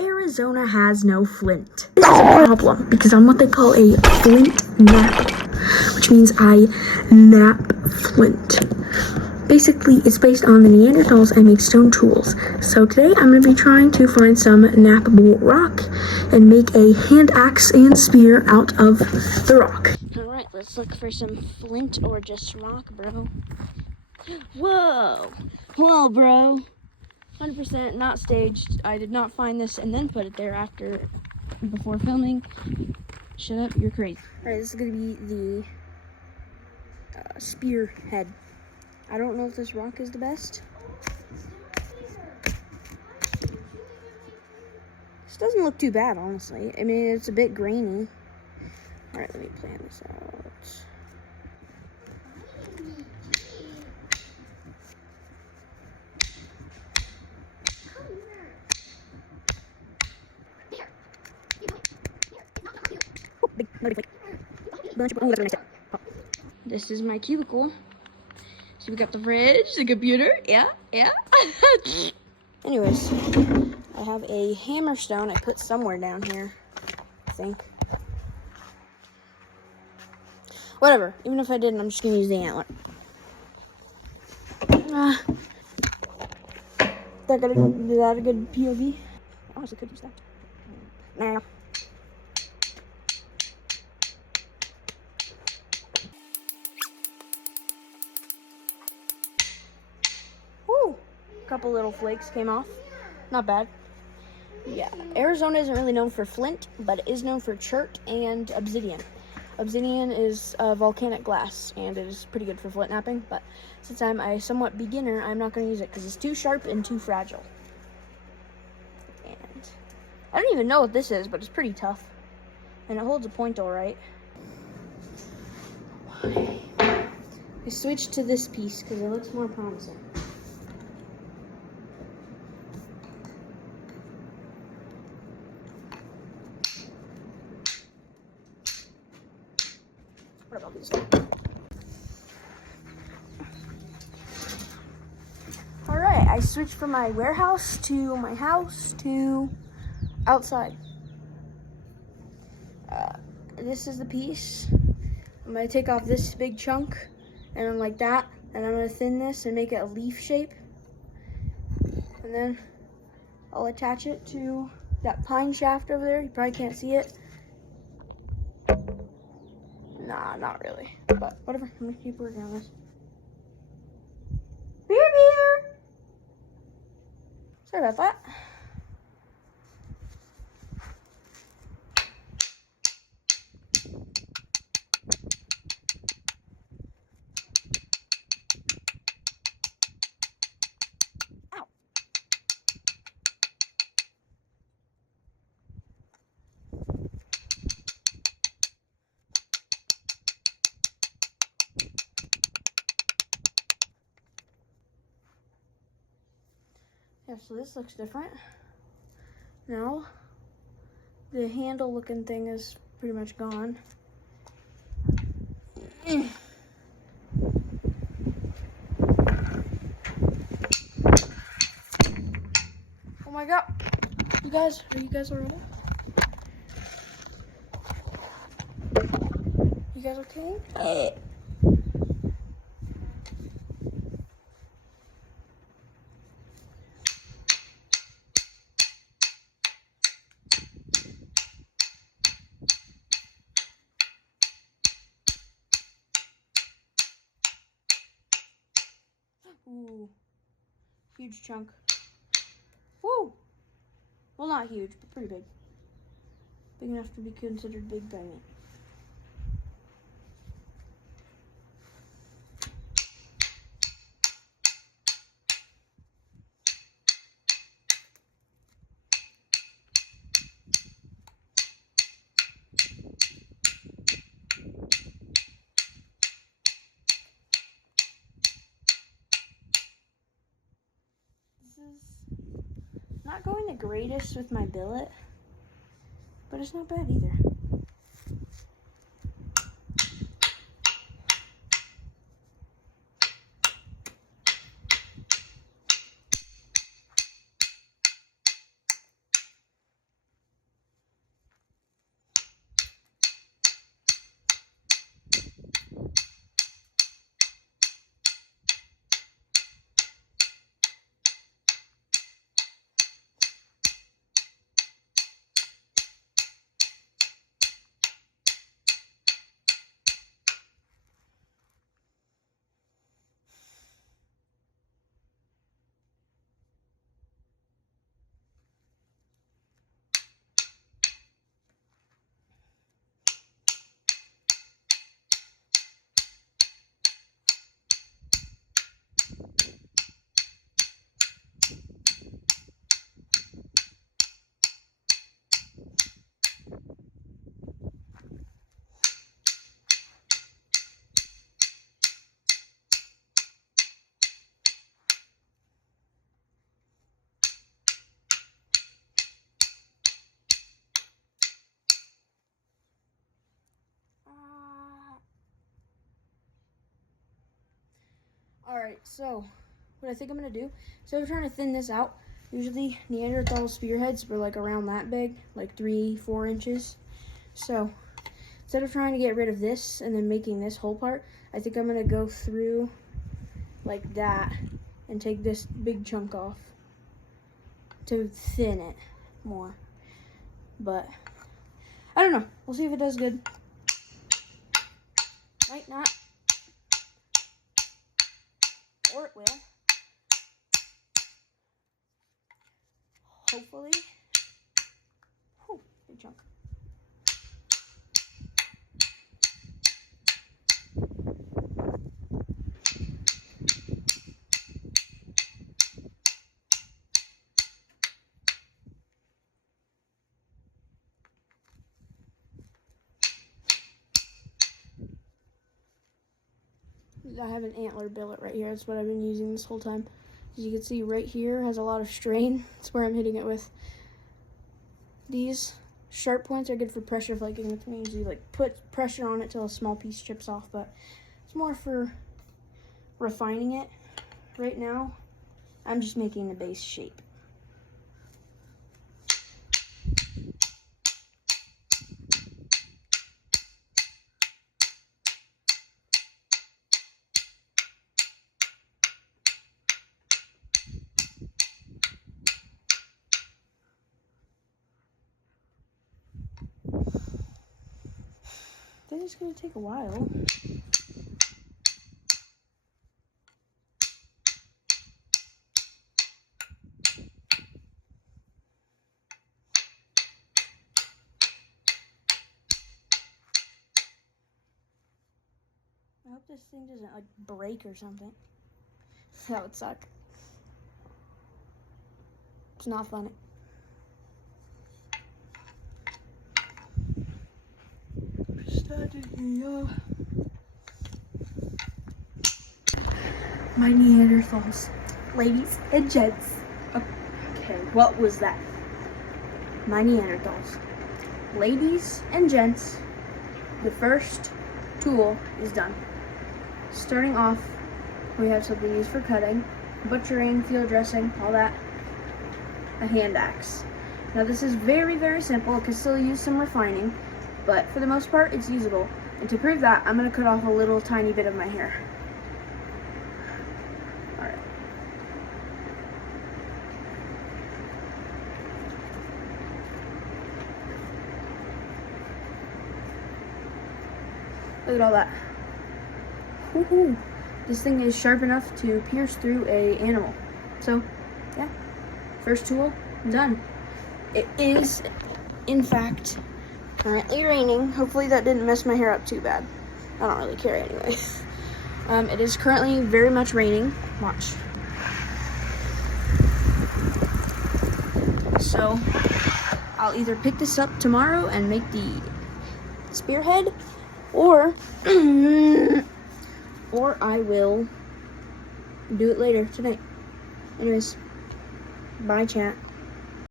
Arizona has no flint. That's a problem because I'm what they call a flint napper, which means I nap flint. Basically, it's based on the Neanderthals and make stone tools. So today I'm going to be trying to find some nappable rock and make a hand axe and spear out of the rock. Alright, let's look for some flint or just rock, bro. Whoa! Whoa, bro! 100% not staged. I did not find this and then put it there before filming. Shut up, you're crazy. Alright, this is going to be the spear head. I don't know if this rock is the best. This doesn't look too bad, honestly. I mean, it's a bit grainy. Alright, let me plan this out. This is my cubicle. So we got the fridge, the computer, yeah. Anyways, I have a hammerstone I put somewhere down here, I think. Whatever, even if I didn't, I'm just gonna use the antler. Is that a good POV? Honestly, could use that. Nah. Woo! A couple little flakes came off. Not bad. Yeah, Arizona isn't really known for flint, but it is known for chert and obsidian. Obsidian is volcanic glass, and it is pretty good for flint napping, but since I'm a somewhat beginner, I'm not going to use it because it's too sharp and too fragile. And I don't even know what this is, but it's pretty tough. And it holds a point all right. I switched to this piece because it looks more promising. What about these? Alright, I switched from my warehouse to my house to outside. This is the piece. I'm going to take off this big chunk and then like that, and I'm going to thin this and make it a leaf shape. And then I'll attach it to that pine shaft over there. You probably can't see it. Nah, not really. But whatever, I'm gonna keep working on this. Beer! Sorry about that. Ow. Yeah, so this looks different. Now, the handle looking thing is pretty much gone. Oh my god. Are you guys already? You guys okay? Ooh, huge chunk. Woo! Well, not huge, but pretty big. Big enough to be considered big by me. Not going the greatest with my billet, but it's not bad either. Alright, so what I think I'm going to do, instead of trying to thin this out, usually Neanderthal spearheads were like around that big, like 3-4 inches. So instead of trying to get rid of this and then making this whole part, I think I'm going to go through like that and take this big chunk off to thin it more. But I don't know. We'll see if it does good. Might not. Or it will. Hopefully. Whew, big chunk. I have an antler billet right here. That's what I've been using this whole time. As you can see, right here has a lot of strain. That's where I'm hitting it with. These sharp points are good for pressure flaking, which means you like put pressure on it till a small piece chips off, but it's more for refining it. Right now, I'm just making the base shape. I think it's going to take a while. I hope this thing doesn't like break or something. That would suck. It's not funny. My Neanderthals, ladies and gents. Okay, what was that? My Neanderthals, ladies and gents. The first tool is done. Starting off, we have something used for cutting, butchering, field dressing, all that. A hand axe. Now this is very, very simple. It can still use some refining, but for the most part, it's usable. And to prove that, I'm going to cut off a little tiny bit of my hair. Alright. Look at all that. Woohoo! This thing is sharp enough to pierce through a animal. So, yeah. First tool, done. It is, in fact, currently raining. Hopefully that didn't mess my hair up too bad. I don't really care anyway. It is currently very much raining. Watch. So, I'll either pick this up tomorrow and make the spearhead, or I will do it later tonight. Anyways, bye chat.